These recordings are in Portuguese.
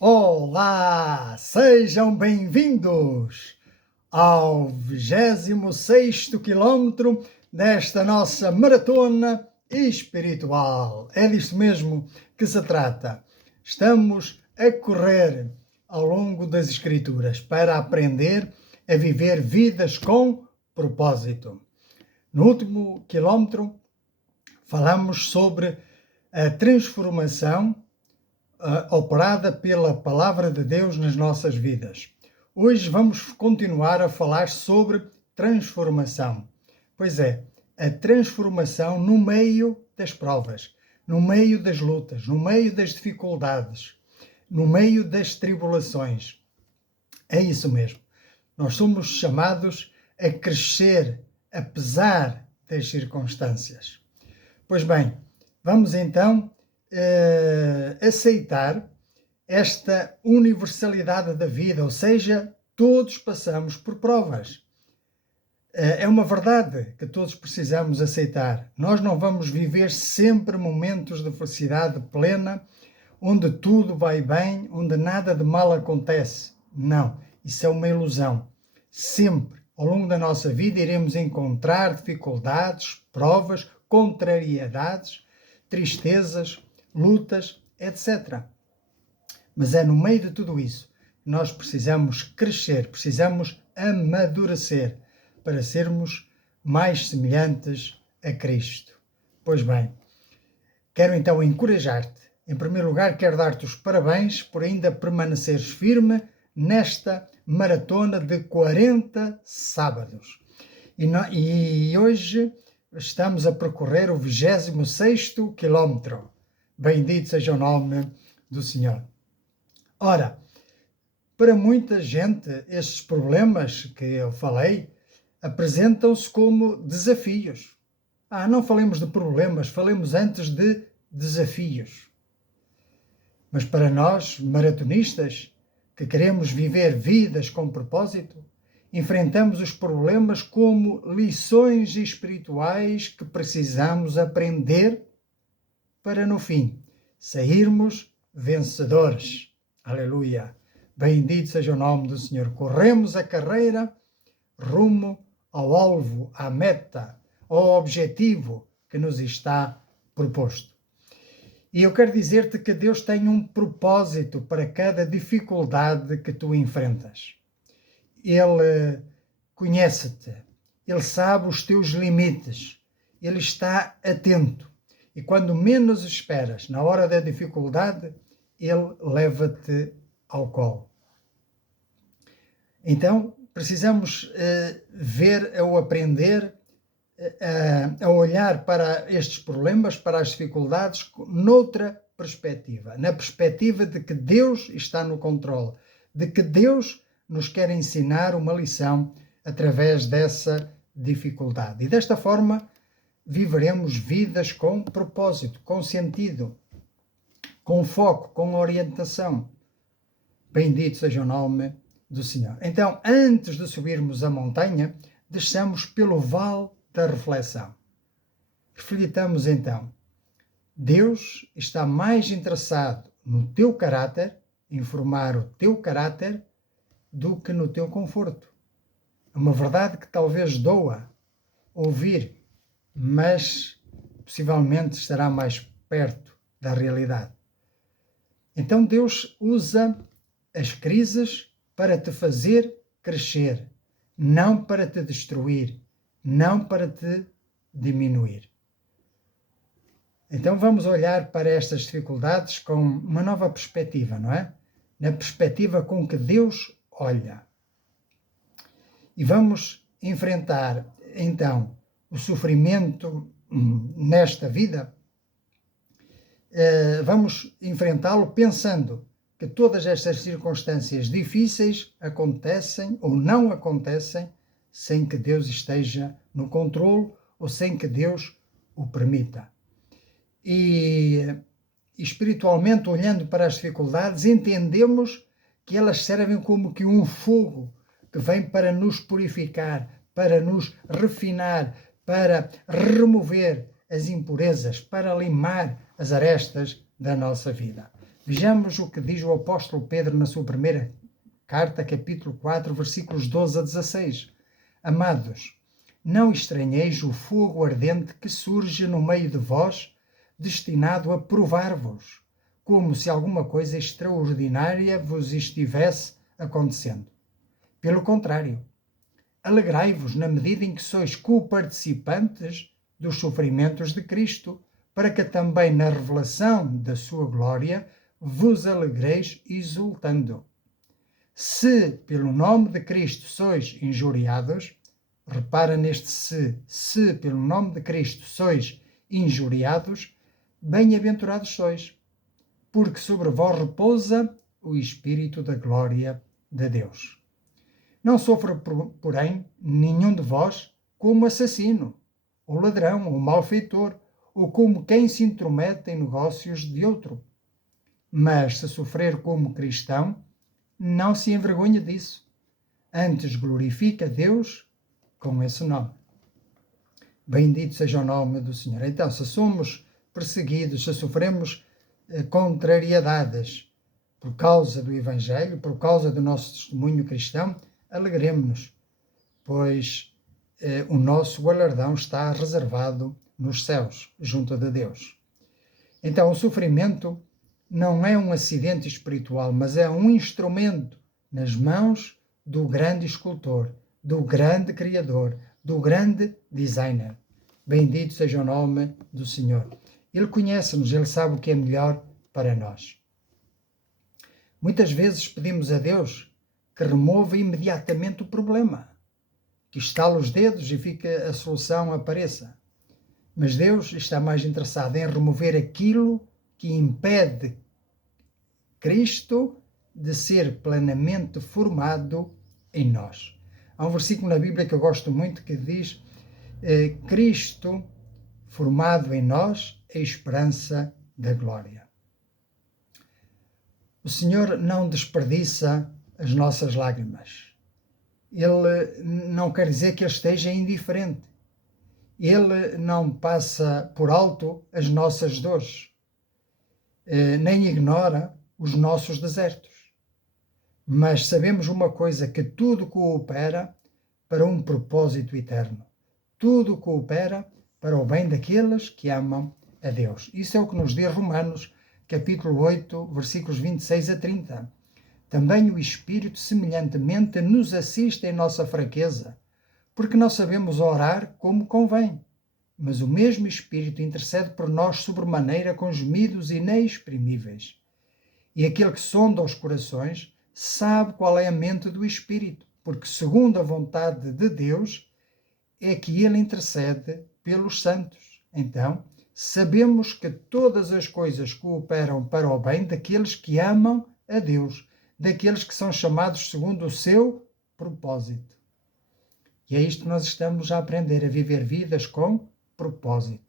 Olá, sejam bem-vindos ao 26º quilómetro desta nossa maratona espiritual. É disto mesmo que se trata. Estamos a correr ao longo das Escrituras para aprender a viver vidas com propósito. No último quilómetro falamos sobre a transformação operada pela Palavra de Deus nas nossas vidas. Hoje vamos continuar a falar sobre transformação. Pois é, a transformação no meio das provas, no meio das lutas, no meio das dificuldades, no meio das tribulações. É isso mesmo. Nós somos chamados a crescer apesar das circunstâncias. Pois bem, vamos então aceitar esta universalidade da vida, ou seja, todos passamos por provas. É uma verdade que todos precisamos aceitar. Nós não vamos viver sempre momentos de felicidade plena, onde tudo vai bem, onde nada de mal acontece. Não, isso é uma ilusão. Sempre, ao longo da nossa vida, iremos encontrar dificuldades, provas, contrariedades, tristezas, lutas, etc. Mas é no meio de tudo isso que nós precisamos crescer, precisamos amadurecer para sermos mais semelhantes a Cristo. Pois bem, quero então encorajar-te. Em primeiro lugar, quero dar-te os parabéns por ainda permaneceres firme nesta maratona de 40 sábados. E hoje estamos a percorrer o 26º quilómetro. Bendito seja o nome do Senhor. Ora, para muita gente, estes problemas que eu falei apresentam-se como desafios. Não falemos de problemas, falemos antes de desafios. Mas para nós, maratonistas, que queremos viver vidas com propósito, enfrentamos os problemas como lições espirituais que precisamos aprender para, no fim, sairmos vencedores. Aleluia! Bendito seja o nome do Senhor. Corremos a carreira rumo ao alvo, à meta, ao objetivo que nos está proposto. E eu quero dizer-te que Deus tem um propósito para cada dificuldade que tu enfrentas. Ele conhece-te, Ele sabe os teus limites, Ele está atento. E quando menos esperas, na hora da dificuldade, Ele leva-te ao colo. Então, precisamos ver ou aprender a olhar para estes problemas, para as dificuldades, noutra perspectiva. Na perspectiva de que Deus está no controle, de que Deus nos quer ensinar uma lição através dessa dificuldade. E desta forma, viveremos vidas com propósito, com sentido, com foco, com orientação. Bendito seja o nome do Senhor. Então, antes de subirmos a montanha, desçamos pelo vale da reflexão. Reflitamos então. Deus está mais interessado no teu caráter, em formar o teu caráter, do que no teu conforto. É uma verdade que talvez doa ouvir, mas possivelmente estará mais perto da realidade. Então Deus usa as crises para te fazer crescer, não para te destruir, não para te diminuir. Então vamos olhar para estas dificuldades com uma nova perspectiva, não é? Na perspectiva com que Deus olha. E vamos enfrentar, então, o sofrimento nesta vida. Vamos enfrentá-lo pensando que todas estas circunstâncias difíceis acontecem ou não acontecem sem que Deus esteja no controle ou sem que Deus o permita. E espiritualmente, olhando para as dificuldades, entendemos que elas servem como que um fogo que vem para nos purificar, para nos refinar, para remover as impurezas, para limar as arestas da nossa vida. Vejamos o que diz o apóstolo Pedro na sua primeira carta, capítulo 4, versículos 12 a 16. Amados, não estranheis o fogo ardente que surge no meio de vós, destinado a provar-vos, como se alguma coisa extraordinária vos estivesse acontecendo. Pelo contrário, alegrai-vos na medida em que sois co-participantes dos sofrimentos de Cristo, para que também na revelação da sua glória vos alegreis exultando. Se pelo nome de Cristo sois injuriados, repara neste se pelo nome de Cristo sois injuriados, bem-aventurados sois, porque sobre vós repousa o Espírito da glória de Deus. Não sofra, porém, nenhum de vós como assassino, ou ladrão, ou malfeitor, ou como quem se intromete em negócios de outro. Mas, se sofrer como cristão, não se envergonha disso. Antes glorifica Deus com esse nome. Bendito seja o nome do Senhor. Então, se somos perseguidos, se sofremos contrariedades por causa do Evangelho, por causa do nosso testemunho cristão, alegremos-nos, pois o nosso galardão está reservado nos céus, junto de Deus. Então, o sofrimento não é um acidente espiritual, mas é um instrumento nas mãos do grande escultor, do grande criador, do grande designer. Bendito seja o nome do Senhor. Ele conhece-nos, Ele sabe o que é melhor para nós. Muitas vezes pedimos a Deus que remova imediatamente o problema, que estale os dedos e fique a solução apareça. Mas Deus está mais interessado em remover aquilo que impede Cristo de ser plenamente formado em nós. Há um versículo na Bíblia que eu gosto muito que diz: Cristo formado em nós, a esperança da glória. O Senhor não desperdiça as nossas lágrimas. Ele não quer dizer que Ele esteja indiferente. Ele não passa por alto as nossas dores, nem ignora os nossos desertos. Mas sabemos uma coisa, que tudo coopera para um propósito eterno. Tudo coopera para o bem daqueles que amam a Deus. Isso é o que nos diz Romanos, capítulo 8, versículos 26 a 30. Também o Espírito semelhantemente nos assiste em nossa fraqueza, porque não sabemos orar como convém. Mas o mesmo Espírito intercede por nós sobremaneira com gemidos inexprimíveis. E aquele que sonda os corações sabe qual é a mente do Espírito, porque segundo a vontade de Deus é que ele intercede pelos santos. Então, sabemos que todas as coisas cooperam para o bem daqueles que amam a Deus, daqueles que são chamados segundo o seu propósito. E é isto que nós estamos a aprender, a viver vidas com propósito.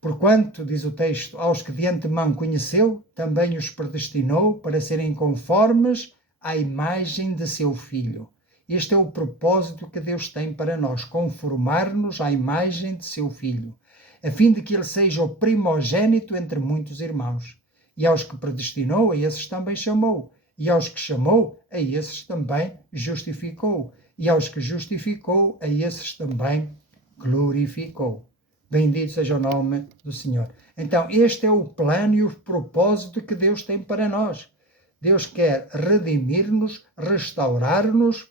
Porquanto, diz o texto, aos que de antemão conheceu, também os predestinou para serem conformes à imagem de seu Filho. Este é o propósito que Deus tem para nós, conformar-nos à imagem de seu Filho, a fim de que ele seja o primogênito entre muitos irmãos. E aos que predestinou, a esses também chamou. E aos que chamou, a esses também justificou. E aos que justificou, a esses também glorificou. Bendito seja o nome do Senhor. Então, este é o plano e o propósito que Deus tem para nós. Deus quer redimir-nos, restaurar-nos,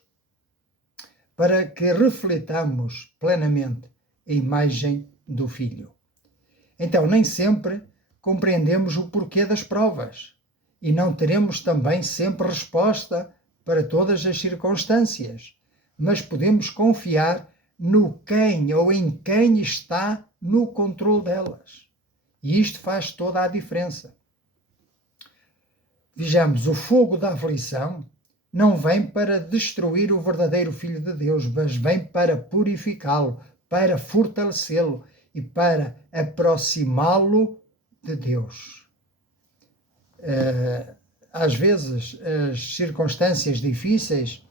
para que refletamos plenamente a imagem do Filho. Então, nem sempre compreendemos o porquê das provas e não teremos também sempre resposta para todas as circunstâncias, mas podemos confiar no quem ou em quem está no controle delas. E isto faz toda a diferença. Vejamos, o fogo da aflição não vem para destruir o verdadeiro Filho de Deus, mas vem para purificá-lo, para fortalecê-lo e para aproximá-lo de Deus. Às vezes, as circunstâncias difíceis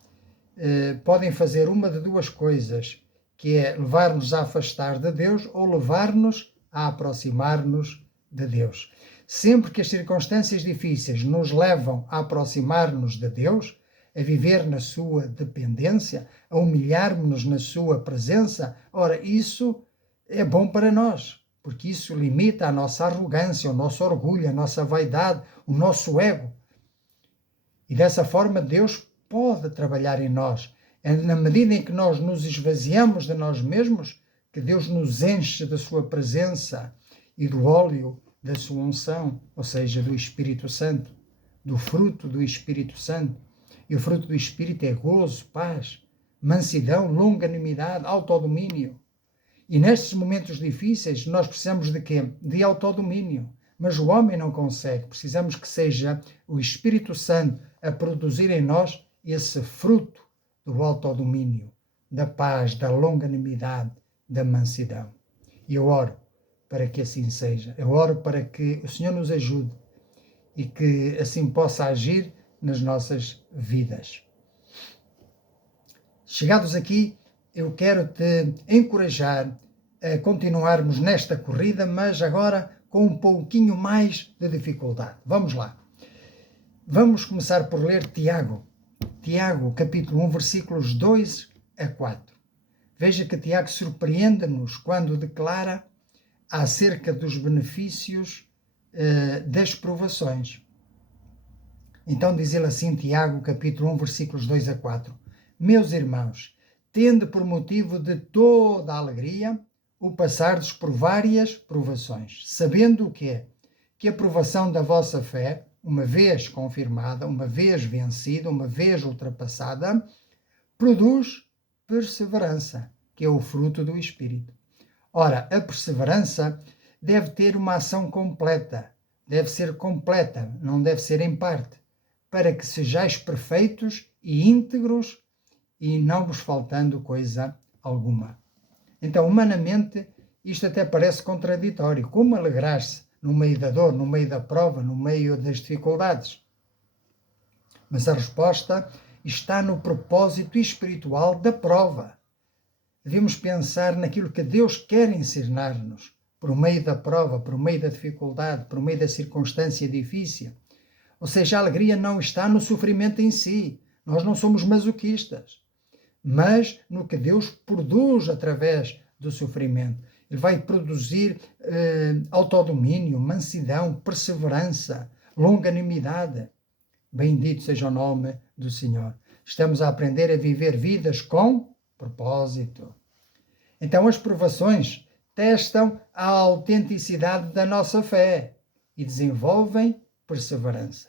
podem fazer uma de duas coisas, que é levar-nos a afastar de Deus ou levar-nos a aproximar-nos de Deus. Sempre que as circunstâncias difíceis nos levam a aproximar-nos de Deus, a viver na sua dependência, a humilhar-nos na sua presença, ora, isso é bom para nós, porque isso limita a nossa arrogância, o nosso orgulho, a nossa vaidade, o nosso ego. E dessa forma Deus pode trabalhar em nós. É na medida em que nós nos esvaziamos de nós mesmos que Deus nos enche da sua presença e do óleo da sua unção, ou seja, do Espírito Santo, do fruto do Espírito Santo. E o fruto do Espírito é gozo, paz, mansidão, longanimidade, autodomínio. E nestes momentos difíceis nós precisamos de quê? De autodomínio. Mas o homem não consegue. Precisamos que seja o Espírito Santo a produzir em nós esse fruto do autodomínio, da paz, da longanimidade, da mansidão. E eu oro para que assim seja. Eu oro para que o Senhor nos ajude e que assim possa agir nas nossas vidas. Chegados aqui, eu quero te encorajar a continuarmos nesta corrida, mas agora com um pouquinho mais de dificuldade. Vamos lá. Vamos começar por ler Tiago. Tiago, capítulo 1, versículos 2 a 4. Veja que Tiago surpreende-nos quando declara acerca dos benefícios das provações. Então diz ele assim, Tiago, capítulo 1, versículos 2 a 4. Meus irmãos, tende por motivo de toda a alegria o passardes por várias provações, sabendo o quê? Que a provação da vossa fé, uma vez confirmada, uma vez vencida, uma vez ultrapassada, produz perseverança, que é o fruto do Espírito. Ora, a perseverança deve ter uma ação completa, deve ser completa, não deve ser em parte, para que sejais perfeitos e íntegros e não vos faltando coisa alguma. Então, humanamente, isto até parece contraditório. Como alegrar-se no meio da dor, no meio da prova, no meio das dificuldades? Mas a resposta está no propósito espiritual da prova. Devemos pensar naquilo que Deus quer ensinar-nos por meio da prova, por meio da dificuldade, por meio da circunstância difícil. Ou seja, a alegria não está no sofrimento em si. Nós não somos masoquistas, mas no que Deus produz através do sofrimento. Ele vai produzir autodomínio, mansidão, perseverança, longanimidade. Bendito seja o nome do Senhor. Estamos a aprender a viver vidas com propósito. Então as provações testam a autenticidade da nossa fé e desenvolvem perseverança.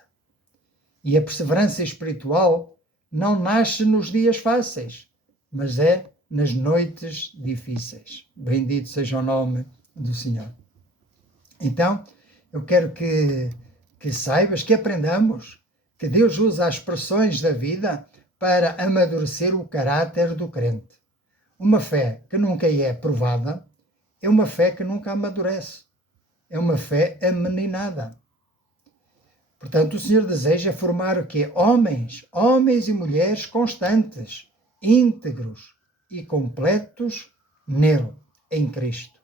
E a perseverança espiritual não nasce nos dias fáceis, mas é nas noites difíceis. Bendito seja o nome do Senhor. Então, eu quero que saibas, que aprendamos que Deus usa as pressões da vida para amadurecer o caráter do crente. Uma fé que nunca é provada é uma fé que nunca amadurece. É uma fé ameninada. Portanto, o Senhor deseja formar o quê? Homens e mulheres constantes, íntegros e completos nele, em Cristo.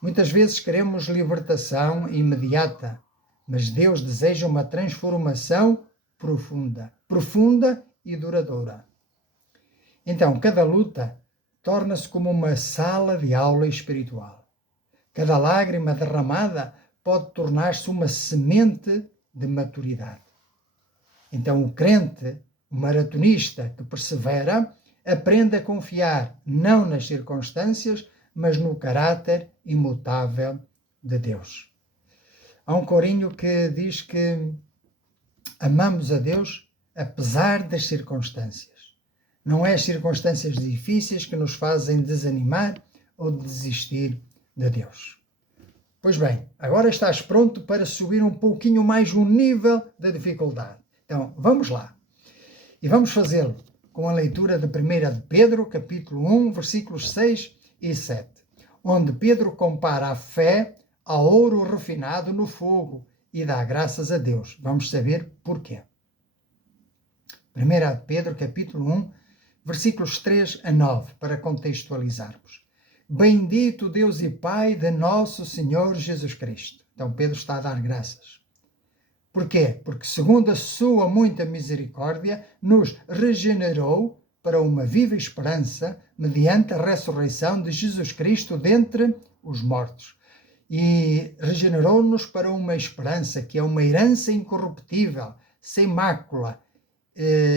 Muitas vezes queremos libertação imediata, mas Deus deseja uma transformação profunda e duradoura. Então, cada luta torna-se como uma sala de aula espiritual. Cada lágrima derramada pode tornar-se uma semente de maturidade. Então, o crente, o maratonista que persevera, aprende a confiar não nas circunstâncias, mas no caráter imutável de Deus. Há um corinho que diz que amamos a Deus apesar das circunstâncias. Não é as circunstâncias difíceis que nos fazem desanimar ou desistir de Deus. Pois bem, agora estás pronto para subir um pouquinho mais o nível da dificuldade. Então, vamos lá. E vamos fazê-lo com a leitura de 1 de Pedro, capítulo 1, versículos 6 e 7, onde Pedro compara a fé ao ouro refinado no fogo e dá graças a Deus. Vamos saber porquê. 1 de Pedro, capítulo 1, versículos 3 a 9, para contextualizarmos. Bendito Deus e Pai de nosso Senhor Jesus Cristo, Então Pedro está a dar graças. Porquê? Porque segundo a sua muita misericórdia, nos regenerou para uma viva esperança mediante a ressurreição de Jesus Cristo dentre os mortos. E regenerou-nos para uma esperança que é uma herança incorruptível, sem mácula,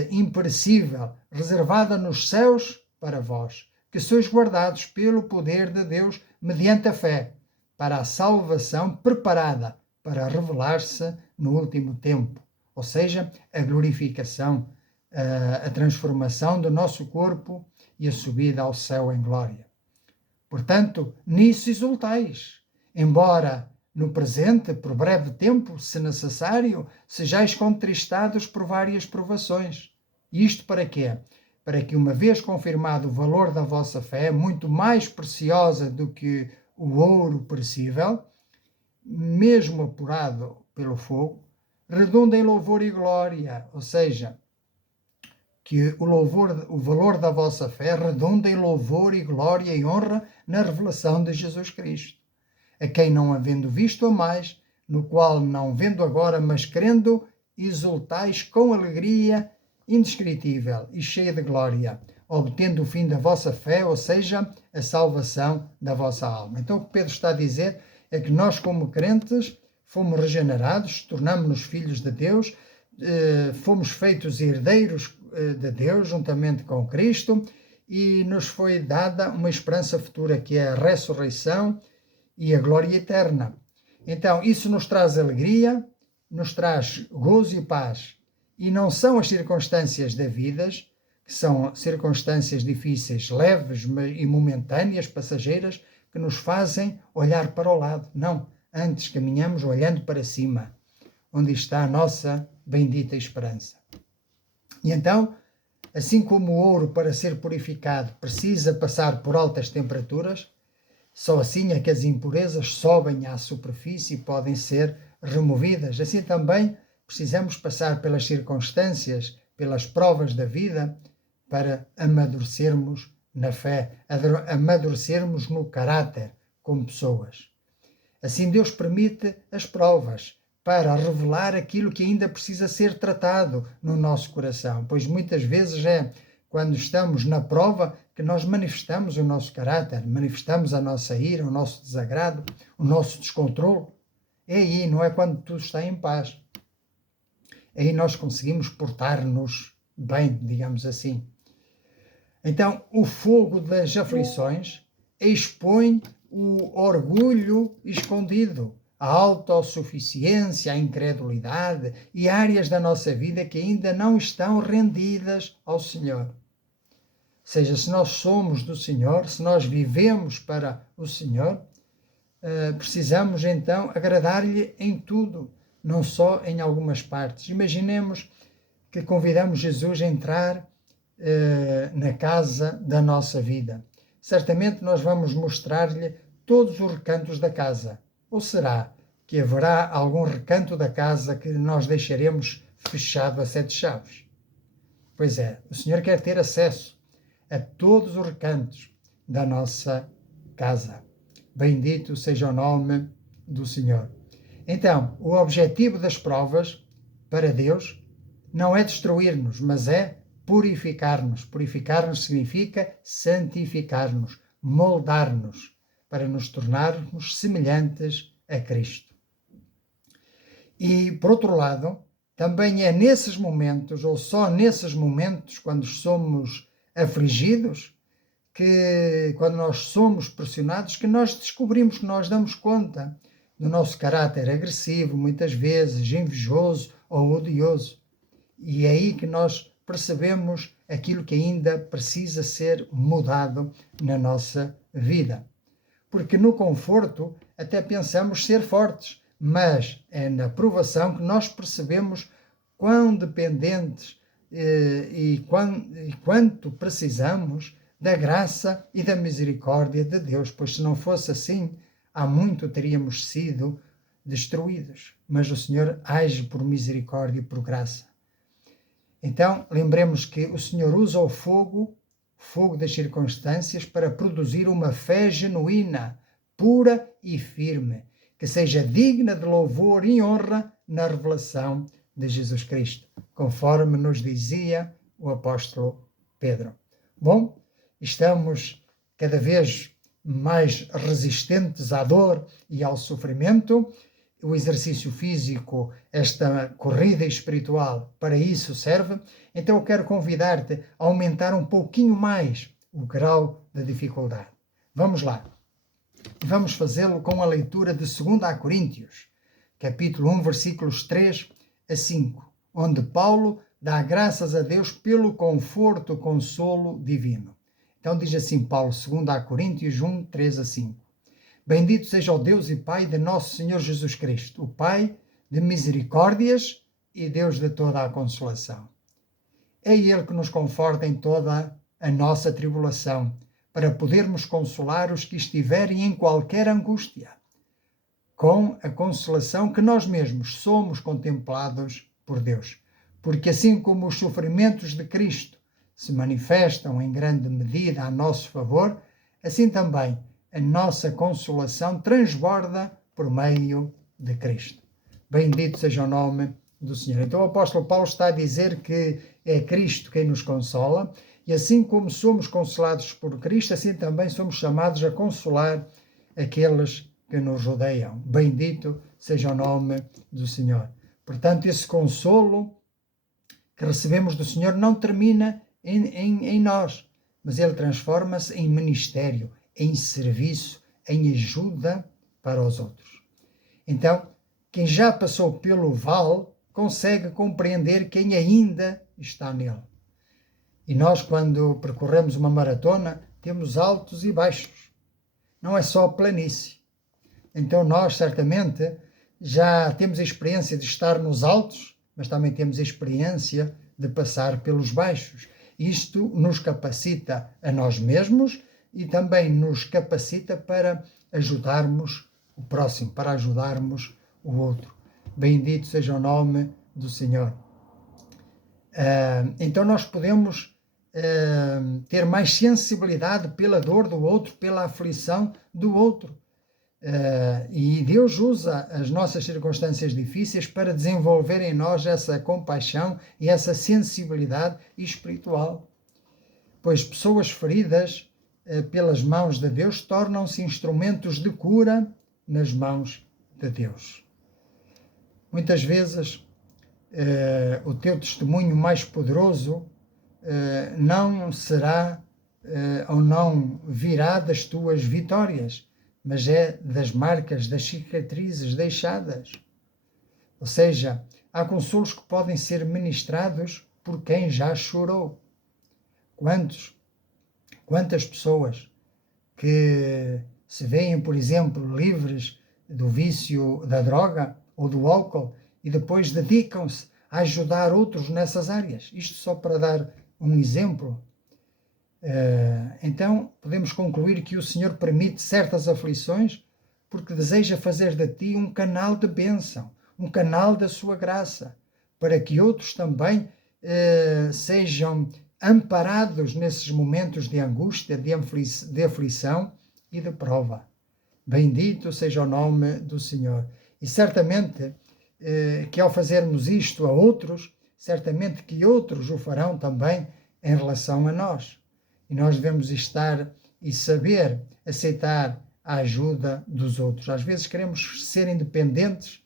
imperecível, reservada nos céus para vós, que sois guardados pelo poder de Deus mediante a fé, para a salvação preparada para revelar-se no último tempo, ou seja, a glorificação, a transformação do nosso corpo e a subida ao céu em glória. Portanto, nisso exultais, embora no presente, por breve tempo, se necessário, sejais contristados por várias provações. Isto para quê? Para que, uma vez confirmado o valor da vossa fé, muito mais preciosa do que o ouro perecível, mesmo apurado pelo fogo, redunda em louvor e glória, ou seja, que o valor da vossa fé redunda em louvor e glória e honra na revelação de Jesus Cristo, a quem não havendo visto a mais, no qual não vendo agora, mas crendo, exultais com alegria indescritível e cheia de glória, obtendo o fim da vossa fé, ou seja, a salvação da vossa alma. Então o que Pedro está a dizer é que nós, como crentes, fomos regenerados, tornamos-nos filhos de Deus, fomos feitos herdeiros de Deus juntamente com Cristo, e nos foi dada uma esperança futura, que é a ressurreição e a glória eterna. Então isso nos traz alegria, nos traz gozo e paz, e não são as circunstâncias da vida, que são circunstâncias difíceis, leves e momentâneas, passageiras, que nos fazem olhar para o lado. Não, antes caminhamos olhando para cima, onde está a nossa bendita esperança. E então, assim como o ouro, para ser purificado, precisa passar por altas temperaturas, só assim é que as impurezas sobem à superfície e podem ser removidas. Assim também precisamos passar pelas circunstâncias, pelas provas da vida, para amadurecermos na fé, amadurecermos no caráter como pessoas. Assim Deus permite as provas para revelar aquilo que ainda precisa ser tratado no nosso coração, pois muitas vezes é quando estamos na prova que nós manifestamos o nosso caráter, manifestamos a nossa ira, o nosso desagrado, o nosso descontrole. É aí, não é quando tudo está em paz. Aí nós conseguimos portar-nos bem, digamos assim. Então, o fogo das aflições expõe o orgulho escondido, a autossuficiência, a incredulidade e áreas da nossa vida que ainda não estão rendidas ao Senhor. Ou seja, se nós somos do Senhor, se nós vivemos para o Senhor, precisamos então agradar-lhe em tudo, não só em algumas partes. Imaginemos que convidamos Jesus a entrar na casa da nossa vida. Certamente nós vamos mostrar-lhe todos os recantos da casa. Ou será que haverá algum recanto da casa que nós deixaremos fechado a 7 chaves? Pois é, o Senhor quer ter acesso a todos os recantos da nossa casa. Bendito seja o nome do Senhor. Então, o objetivo das provas para Deus não é destruir-nos, mas é purificar-nos. Purificar-nos significa santificar-nos, moldar-nos, para nos tornarmos semelhantes a Cristo. E, por outro lado, também é nesses momentos, ou só nesses momentos, quando somos afligidos, que quando nós somos pressionados, que nós descobrimos, que nós damos conta do nosso caráter agressivo, muitas vezes invejoso ou odioso. E é aí que nós percebemos aquilo que ainda precisa ser mudado na nossa vida. Porque no conforto até pensamos ser fortes, mas é na provação que nós percebemos quão dependentes e quanto precisamos da graça e da misericórdia de Deus, pois se não fosse assim, há muito teríamos sido destruídos. Mas o Senhor age por misericórdia e por graça. Então, lembremos que o Senhor usa o fogo das circunstâncias, para produzir uma fé genuína, pura e firme, que seja digna de louvor e honra na revelação de Jesus Cristo, conforme nos dizia o apóstolo Pedro. Bom, estamos cada vez mais resistentes à dor e ao sofrimento. O exercício físico, esta corrida espiritual, para isso serve. Então eu quero convidar-te a aumentar um pouquinho mais o grau de dificuldade. Vamos lá. Vamos fazê-lo com a leitura de 2 Coríntios, capítulo 1, versículos 3 a 5, onde Paulo dá graças a Deus pelo conforto, consolo divino. Então diz assim Paulo, 2 Coríntios 1, 3 a 5. Bendito seja o Deus e Pai de nosso Senhor Jesus Cristo, o Pai de misericórdias e Deus de toda a consolação. É Ele que nos conforta em toda a nossa tribulação, para podermos consolar os que estiverem em qualquer angústia, com a consolação que nós mesmos somos contemplados por Deus. Porque assim como os sofrimentos de Cristo se manifestam em grande medida a nosso favor, assim também a nossa consolação transborda por meio de Cristo. Bendito seja o nome do Senhor. Então o apóstolo Paulo está a dizer que é Cristo quem nos consola, e assim como somos consolados por Cristo, assim também somos chamados a consolar aqueles que nos rodeiam. Bendito seja o nome do Senhor. Portanto, esse consolo que recebemos do Senhor não termina em nós, mas ele transforma-se em ministério, em serviço, em ajuda para os outros. Então, quem já passou pelo vale consegue compreender quem ainda está nele. E nós, quando percorremos uma maratona, temos altos e baixos. Não é só planície. Então nós, certamente, já temos a experiência de estar nos altos, mas também temos a experiência de passar pelos baixos. Isto nos capacita a nós mesmos e também nos capacita para ajudarmos o próximo, para ajudarmos o outro. Bendito seja o nome do Senhor. Então nós podemos ter mais sensibilidade pela dor do outro, pela aflição do outro. E Deus usa as nossas circunstâncias difíceis para desenvolver em nós essa compaixão e essa sensibilidade espiritual. Pois pessoas feridas pelas mãos de Deus tornam-se instrumentos de cura nas mãos de Deus. Muitas vezes o teu testemunho mais poderoso não será ou não virá das tuas vitórias, mas é das marcas, das cicatrizes deixadas. Ou seja, há consolos que podem ser ministrados por quem já chorou. Quantas pessoas que se veem, por exemplo, livres do vício da droga ou do álcool e depois dedicam-se a ajudar outros nessas áreas. Isto só para dar um exemplo. Então podemos concluir que o Senhor permite certas aflições porque deseja fazer de ti um canal de bênção, um canal da sua graça, para que outros também sejam amparados nesses momentos de angústia, de aflição e de prova. Bendito seja o nome do Senhor. E certamente que ao fazermos isto a outros, certamente que outros o farão também em relação a nós. E nós devemos estar e saber aceitar a ajuda dos outros. Às vezes queremos ser independentes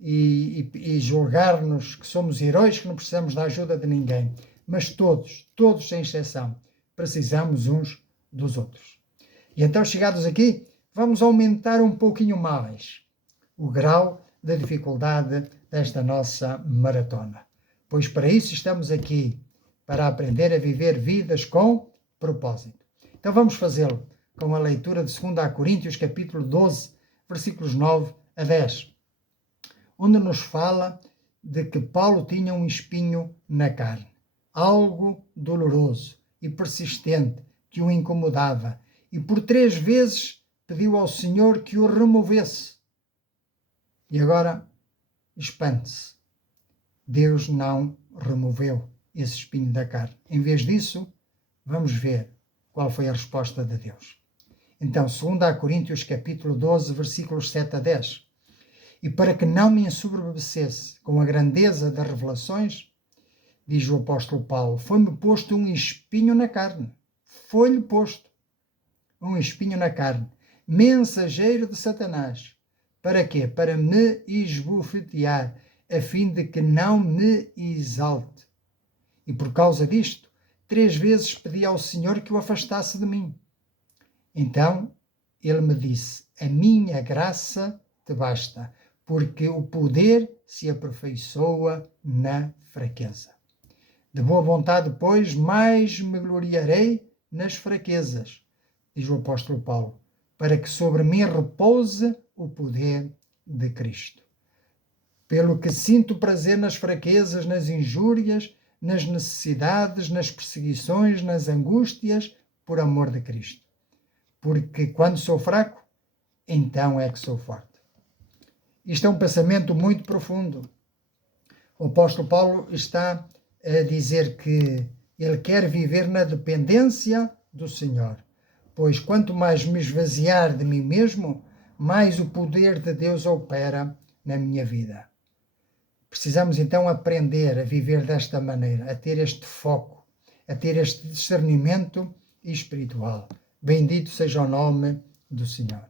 e julgar-nos que somos heróis, que não precisamos da ajuda de ninguém. Mas todos sem exceção, precisamos uns dos outros. E então, chegados aqui, vamos aumentar um pouquinho mais o grau da dificuldade desta nossa maratona. Pois para isso estamos aqui, para aprender a viver vidas com propósito. Então vamos fazê-lo com a leitura de 2 Coríntios, capítulo 12, versículos 9 a 10, onde nos fala de que Paulo tinha um espinho na carne, algo doloroso e persistente que o incomodava, e por 3 vezes pediu ao Senhor que o removesse. E agora, espante-se, Deus não removeu esse espinho da carne. Em vez disso, vamos ver qual foi a resposta de Deus. Então, 2 Coríntios capítulo 12, versículos 7 a 10. E para que não me ensoberbecesse com a grandeza das revelações, diz o apóstolo Paulo, foi-me posto um espinho na carne. Foi-lhe posto um espinho na carne, mensageiro de Satanás. Para quê? Para me esbofetear, a fim de que não me exalte. E por causa disto, 3 vezes pedi ao Senhor que o afastasse de mim. Então ele me disse, a minha graça te basta, porque o poder se aperfeiçoa na fraqueza. De boa vontade, pois, mais me gloriarei nas fraquezas, diz o apóstolo Paulo, para que sobre mim repouse o poder de Cristo. Pelo que sinto prazer nas fraquezas, nas injúrias, nas necessidades, nas perseguições, nas angústias, por amor de Cristo. Porque quando sou fraco, então é que sou forte. Isto é um pensamento muito profundo. O apóstolo Paulo está a dizer que ele quer viver na dependência do Senhor, pois quanto mais me esvaziar de mim mesmo, mais o poder de Deus opera na minha vida. Precisamos então aprender a viver desta maneira, a ter este foco, a ter este discernimento espiritual. Bendito seja o nome do Senhor.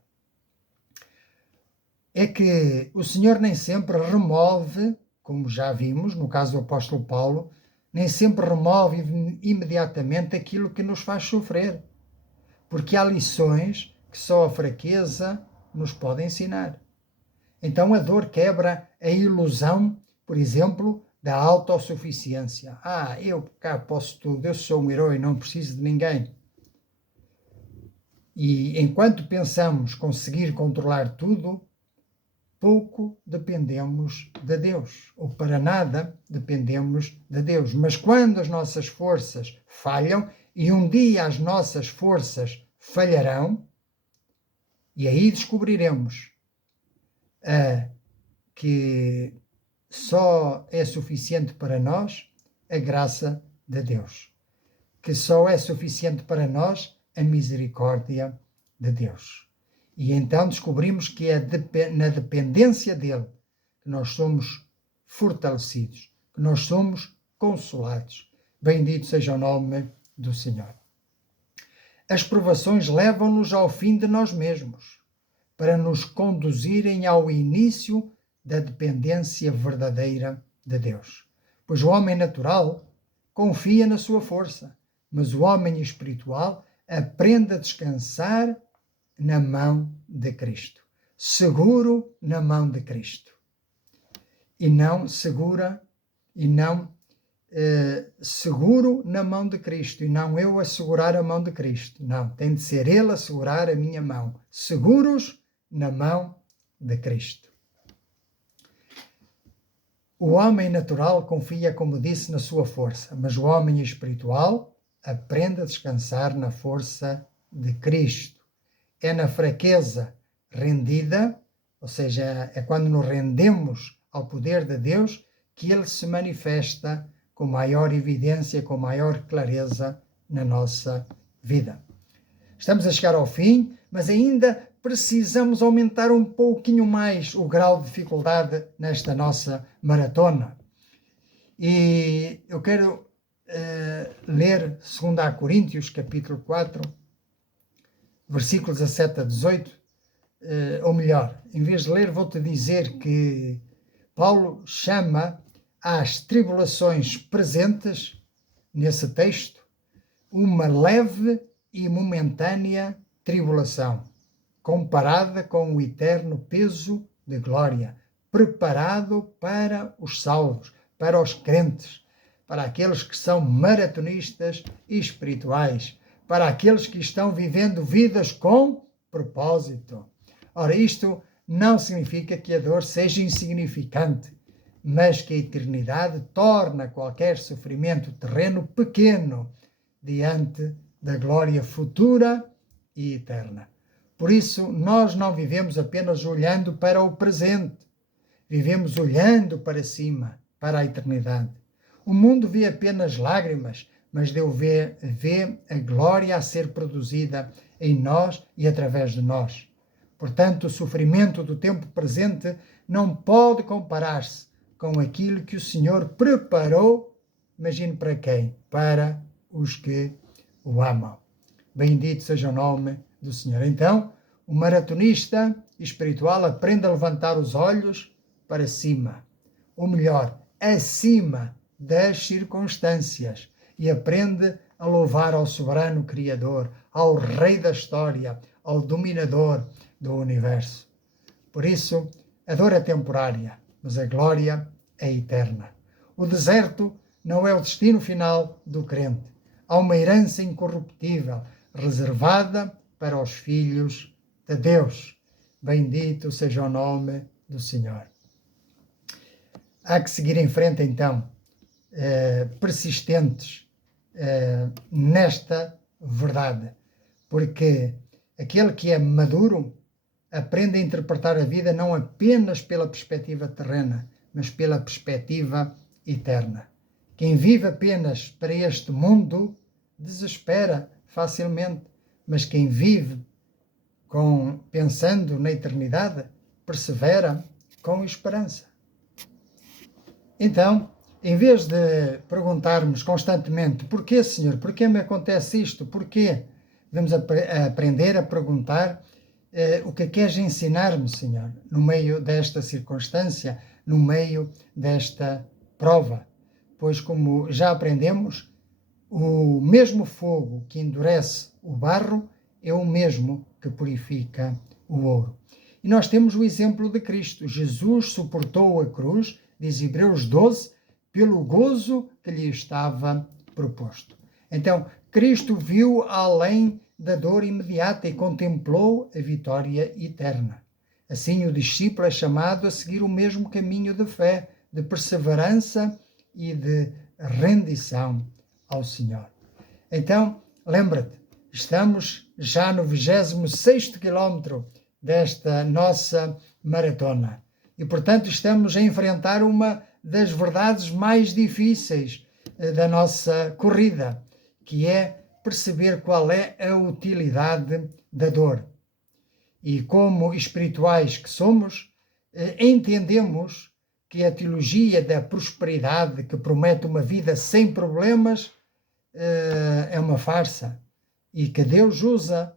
É que o Senhor nem sempre remove, como já vimos no caso do apóstolo Paulo, nem sempre remove imediatamente aquilo que nos faz sofrer, porque há lições que só a fraqueza nos pode ensinar. Então a dor quebra a ilusão, por exemplo, da autossuficiência. Eu cá posso tudo, eu sou um herói, não preciso de ninguém. E enquanto pensamos conseguir controlar tudo, pouco dependemos de Deus, ou para nada dependemos de Deus. Mas quando as nossas forças falham, e um dia as nossas forças falharão, e aí descobriremos que só é suficiente para nós a graça de Deus, que só é suficiente para nós a misericórdia de Deus. E então descobrimos que é na dependência dele que nós somos fortalecidos, que nós somos consolados. Bendito seja o nome do Senhor. As provações levam-nos ao fim de nós mesmos, para nos conduzirem ao início da dependência verdadeira de Deus. Pois o homem natural confia na sua força, mas o homem espiritual aprende a descansar na mão de Cristo, seguro na mão de Cristo, e não seguro na mão de Cristo, e não eu a segurar a mão de Cristo. Não, tem de ser Ele a segurar a minha mão, seguros na mão de Cristo. O homem natural confia, como disse, na sua força, mas o homem espiritual aprende a descansar na força de Cristo. É na fraqueza rendida, ou seja, é quando nos rendemos ao poder de Deus, que Ele se manifesta com maior evidência, com maior clareza na nossa vida. Estamos a chegar ao fim, mas ainda precisamos aumentar um pouquinho mais o grau de dificuldade nesta nossa maratona. E eu quero ler 2 Coríntios, capítulo 4, versículos 17 a 18, ou melhor, em vez de ler, vou-te dizer que Paulo chama às tribulações presentes, nesse texto, uma leve e momentânea tribulação, comparada com o eterno peso de glória, preparado para os salvos, para os crentes, para aqueles que são maratonistas espirituais, para aqueles que estão vivendo vidas com propósito. Ora, isto não significa que a dor seja insignificante, mas que a eternidade torna qualquer sofrimento terreno pequeno diante da glória futura e eterna. Por isso, nós não vivemos apenas olhando para o presente, vivemos olhando para cima, para a eternidade. O mundo vê apenas lágrimas, mas Deus vê a glória a ser produzida em nós e através de nós. Portanto, o sofrimento do tempo presente não pode comparar-se com aquilo que o Senhor preparou, imagine para quem? Para os que o amam. Bendito seja o nome do Senhor. Então, o maratonista espiritual aprende a levantar os olhos para cima, ou melhor, acima das circunstâncias, e aprende a louvar ao soberano Criador, ao Rei da história, ao dominador do universo. Por isso, a dor é temporária, mas a glória é eterna. O deserto não é o destino final do crente. Há uma herança incorruptível, reservada para os filhos de Deus. Bendito seja o nome do Senhor. Há que seguir em frente, então, persistentes nesta verdade, porque aquele que é maduro aprende a interpretar a vida não apenas pela perspectiva terrena, mas pela perspectiva eterna. Quem vive apenas para este mundo desespera facilmente, mas quem vive pensando na eternidade persevera com esperança. Então, em vez de perguntarmos constantemente porquê, Senhor, porquê me acontece isto, porquê, devemos aprender a perguntar o que queres ensinar-me, Senhor, no meio desta circunstância, no meio desta prova. Pois, como já aprendemos, o mesmo fogo que endurece o barro é o mesmo que purifica o ouro. E nós temos o exemplo de Cristo. Jesus suportou a cruz, diz Hebreus 12, pelo gozo que lhe estava proposto. Então, Cristo viu além da dor imediata e contemplou a vitória eterna. Assim, o discípulo é chamado a seguir o mesmo caminho de fé, de perseverança e de rendição ao Senhor. Então, lembra-te, estamos já no 26º quilómetro desta nossa maratona e, portanto, estamos a enfrentar uma das verdades mais difíceis da nossa corrida, que é perceber qual é a utilidade da dor. E como espirituais que somos, entendemos que a teologia da prosperidade, que promete uma vida sem problemas, é uma farsa, e que Deus usa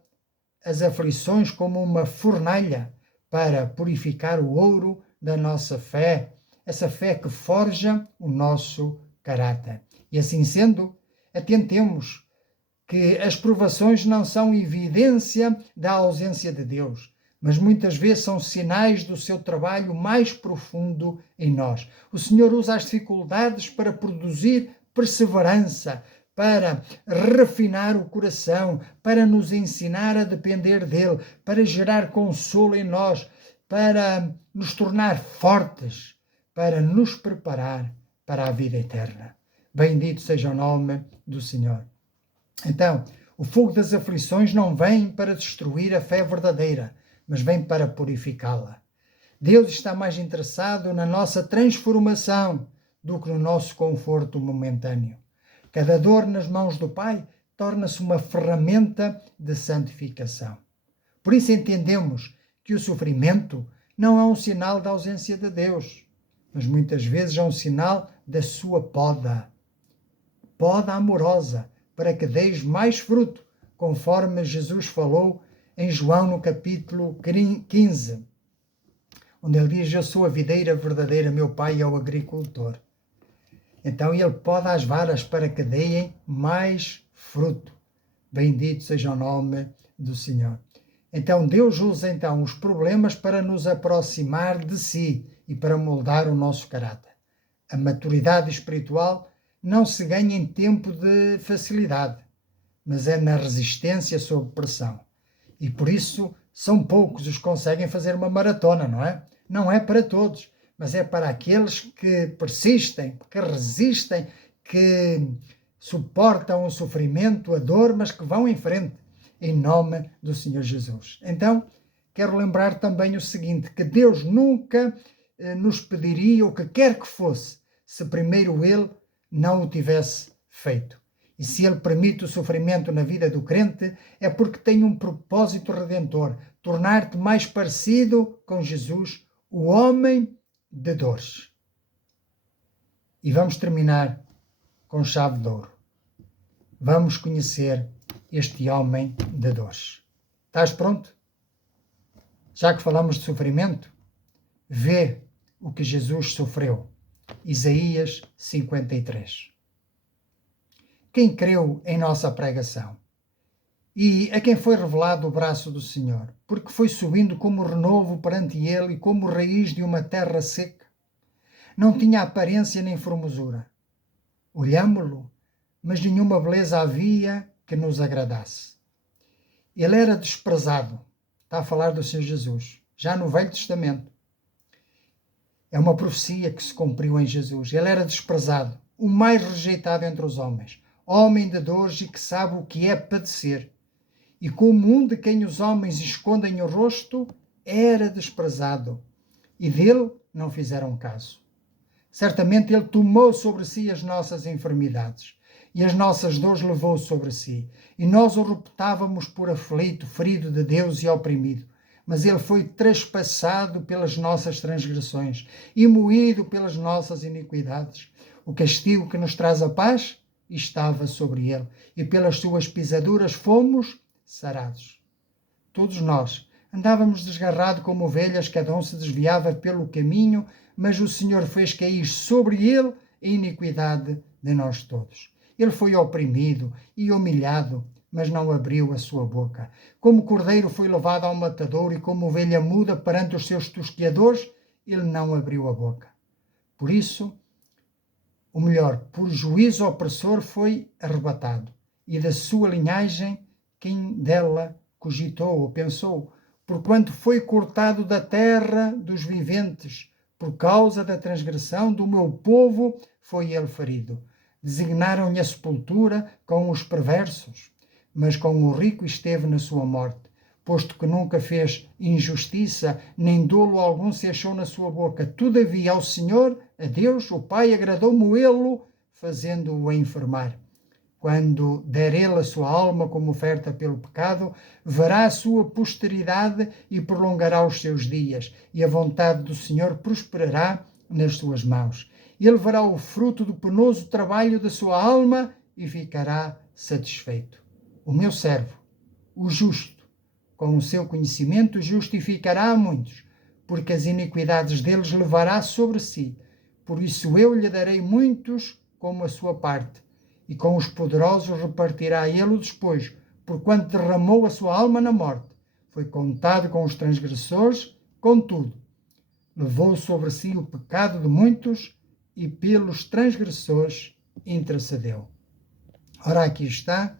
as aflições como uma fornalha para purificar o ouro da nossa fé, essa fé que forja o nosso caráter. E assim sendo, atentemos que as provações não são evidência da ausência de Deus, mas muitas vezes são sinais do seu trabalho mais profundo em nós. O Senhor usa as dificuldades para produzir perseverança, para refinar o coração, para nos ensinar a depender dele, para gerar consolo em nós, para nos tornar fortes, para nos preparar para a vida eterna. Bendito seja o nome do Senhor. Então, o fogo das aflições não vem para destruir a fé verdadeira, mas vem para purificá-la. Deus está mais interessado na nossa transformação do que no nosso conforto momentâneo. Cada dor nas mãos do Pai torna-se uma ferramenta de santificação. Por isso entendemos que o sofrimento não é um sinal da ausência de Deus, mas muitas vezes é um sinal da sua poda amorosa, para que deis mais fruto, conforme Jesus falou em João no capítulo 15, onde ele diz: eu sou a videira verdadeira, meu Pai é o agricultor. Então ele poda as varas para que deem mais fruto. Bendito seja o nome do Senhor. Então Deus usa então os problemas para nos aproximar de si e para moldar o nosso caráter. A maturidade espiritual não se ganha em tempo de facilidade, mas é na resistência sob pressão. E por isso são poucos os que conseguem fazer uma maratona, não é? Não é para todos, mas é para aqueles que persistem, que resistem, que suportam o sofrimento, a dor, mas que vão em frente, em nome do Senhor Jesus. Então, quero lembrar também o seguinte, que Deus nunca nos pediria o que quer que fosse, se primeiro Ele não o tivesse feito. E se Ele permite o sofrimento na vida do crente, é porque tem um propósito redentor, tornar-te mais parecido com Jesus, o homem de dores. E vamos terminar com chave de ouro. Vamos conhecer este homem de dores. Estás pronto? Já que falamos de sofrimento, vê o que Jesus sofreu. Isaías 53. Quem creu em nossa pregação? E a quem foi revelado o braço do Senhor? Porque foi subindo como renovo perante ele e como raiz de uma terra seca. Não tinha aparência nem formosura. Olhámo-lo, mas nenhuma beleza havia que nos agradasse. Ele era desprezado. Está a falar do Senhor Jesus, já no Velho Testamento. É uma profecia que se cumpriu em Jesus. Ele era desprezado, o mais rejeitado entre os homens, homem de dores e que sabe o que é padecer. E como um de quem os homens escondem o rosto, era desprezado, e dele não fizeram caso. Certamente ele tomou sobre si as nossas enfermidades, e as nossas dores levou sobre si. E nós o reputávamos por aflito, ferido de Deus e oprimido. Mas ele foi traspassado pelas nossas transgressões e moído pelas nossas iniquidades. O castigo que nos traz a paz estava sobre ele, e pelas suas pisaduras fomos sarados. Todos nós andávamos desgarrados como ovelhas, cada um se desviava pelo caminho, mas o Senhor fez cair sobre ele a iniquidade de nós todos. Ele foi oprimido e humilhado, mas não abriu a sua boca. Como cordeiro foi levado ao matador e como ovelha muda perante os seus tosqueadores, ele não abriu a boca. Por isso, por juízo opressor foi arrebatado, e da sua linhagem quem dela cogitou ou pensou, porquanto foi cortado da terra dos viventes, por causa da transgressão do meu povo foi ele ferido. Designaram-lhe a sepultura com os perversos, mas com o rico esteve na sua morte, posto que nunca fez injustiça, nem dolo algum se achou na sua boca. Todavia ao Senhor, a Deus, o Pai, agradou moê-lo, fazendo-o enfermar. Quando der ele a sua alma como oferta pelo pecado, verá a sua posteridade e prolongará os seus dias, e a vontade do Senhor prosperará nas suas mãos. Ele verá o fruto do penoso trabalho da sua alma e ficará satisfeito. O meu servo, o justo, com o seu conhecimento justificará a muitos, porque as iniquidades deles levará sobre si. Por isso eu lhe darei muitos como a sua parte, e com os poderosos repartirá ele o despojo, porquanto derramou a sua alma na morte. Foi contado com os transgressores, contudo, levou sobre si o pecado de muitos e pelos transgressores intercedeu. Ora, aqui está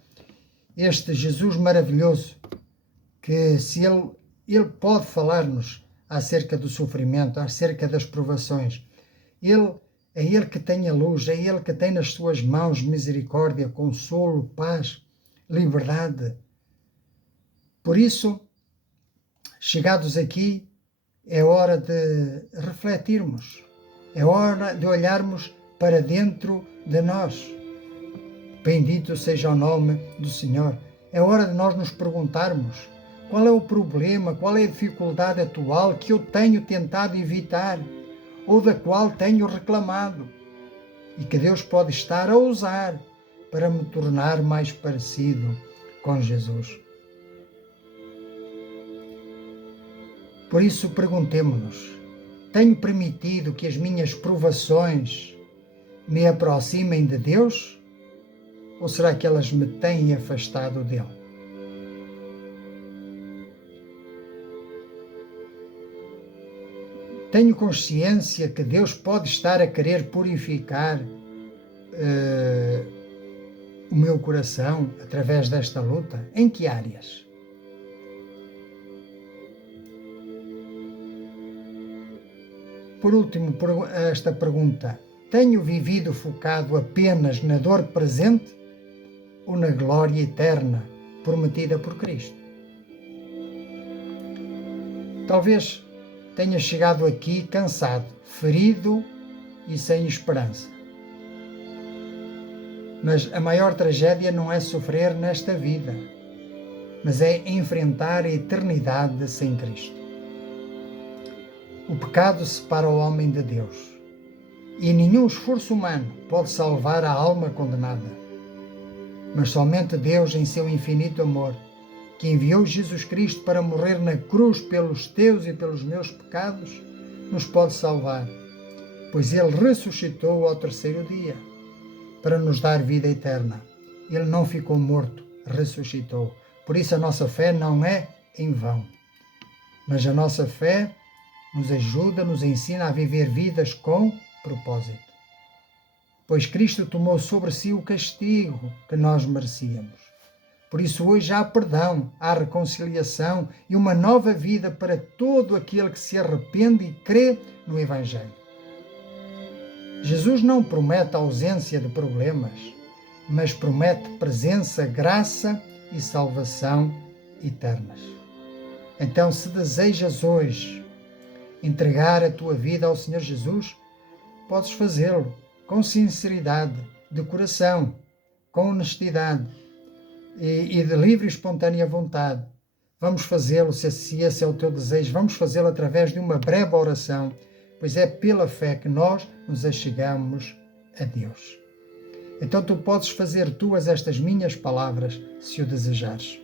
este Jesus maravilhoso, que se ele pode falar-nos acerca do sofrimento, acerca das provações. É ele que tem a luz, é ele que tem nas suas mãos misericórdia, consolo, paz, liberdade. Por isso, chegados aqui, é hora de refletirmos, é hora de olharmos para dentro de nós. Bendito seja o nome do Senhor. É hora de nós nos perguntarmos qual é o problema, qual é a dificuldade atual que eu tenho tentado evitar ou da qual tenho reclamado e que Deus pode estar a usar para me tornar mais parecido com Jesus. Por isso, perguntemo-nos: tenho permitido que as minhas provações me aproximem de Deus? Ou será que elas me têm afastado dele? Tenho consciência que Deus pode estar a querer purificar o meu coração através desta luta? Em que áreas? Por último, esta pergunta: tenho vivido focado apenas na dor presente ou na glória eterna prometida por Cristo? Talvez tenha chegado aqui cansado, ferido e sem esperança. Mas a maior tragédia não é sofrer nesta vida, mas é enfrentar a eternidade sem Cristo. O pecado separa o homem de Deus, e nenhum esforço humano pode salvar a alma condenada. Mas somente Deus, em seu infinito amor, que enviou Jesus Cristo para morrer na cruz pelos teus e pelos meus pecados, nos pode salvar, pois Ele ressuscitou ao terceiro dia para nos dar vida eterna. Ele não ficou morto, ressuscitou. Por isso a nossa fé não é em vão. Mas a nossa fé nos ajuda, nos ensina a viver vidas com propósito. Pois Cristo tomou sobre si o castigo que nós merecíamos. Por isso hoje há perdão, há reconciliação e uma nova vida para todo aquele que se arrepende e crê no Evangelho. Jesus não promete a ausência de problemas, mas promete presença, graça e salvação eternas. Então, se desejas hoje entregar a tua vida ao Senhor Jesus, podes fazê-lo com sinceridade, de coração, com honestidade e de livre e espontânea vontade. Vamos fazê-lo, se esse é o teu desejo, vamos fazê-lo através de uma breve oração, pois é pela fé que nós nos achegamos a Deus. Então tu podes fazer tuas estas minhas palavras, se o desejares.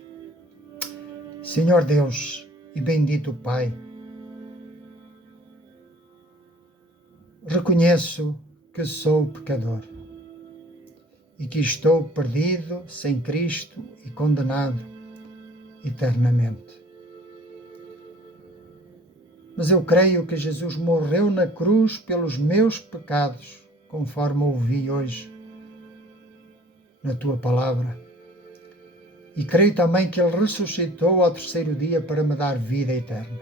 Senhor Deus e bendito Pai, reconheço que sou pecador e que estou perdido, sem Cristo e condenado eternamente. Mas eu creio que Jesus morreu na cruz pelos meus pecados, conforme ouvi hoje na tua palavra. E creio também que Ele ressuscitou ao terceiro dia para me dar vida eterna.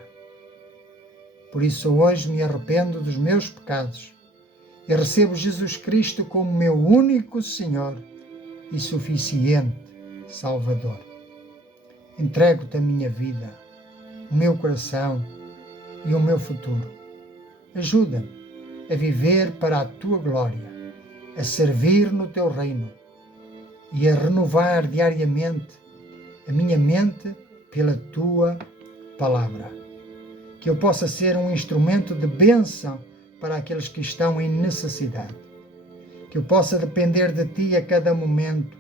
Por isso hoje me arrependo dos meus pecados e recebo Jesus Cristo como meu único Senhor e suficiente Salvador. Entrego-te a minha vida, o meu coração e o meu futuro. Ajuda-me a viver para a tua glória, a servir no teu reino e a renovar diariamente a minha mente pela tua palavra. Que eu possa ser um instrumento de bênção para aqueles que estão em necessidade. Que eu possa depender de ti a cada momento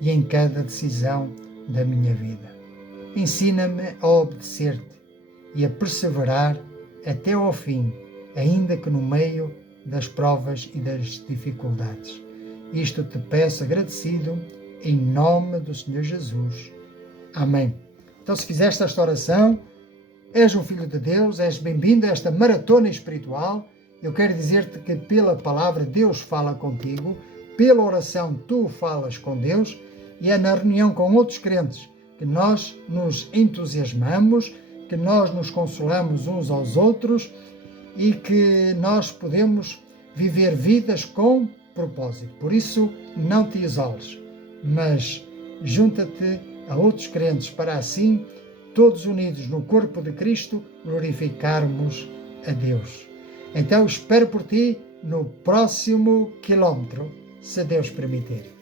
e em cada decisão da minha vida. Ensina-me a obedecer-te e a perseverar até ao fim, ainda que no meio das provas e das dificuldades. Isto te peço agradecido em nome do Senhor Jesus. Amém. Então, se fizeste esta oração, és um filho de Deus, és bem-vindo a esta maratona espiritual. Eu quero dizer-te que pela palavra Deus fala contigo, pela oração tu falas com Deus, e é na reunião com outros crentes que nós nos entusiasmamos, que nós nos consolamos uns aos outros e que nós podemos viver vidas com propósito. Por isso, não te isoles, mas junta-te a outros crentes para assim, todos unidos no corpo de Cristo, glorificarmos a Deus. Então espero por ti no próximo quilómetro, se Deus permitir.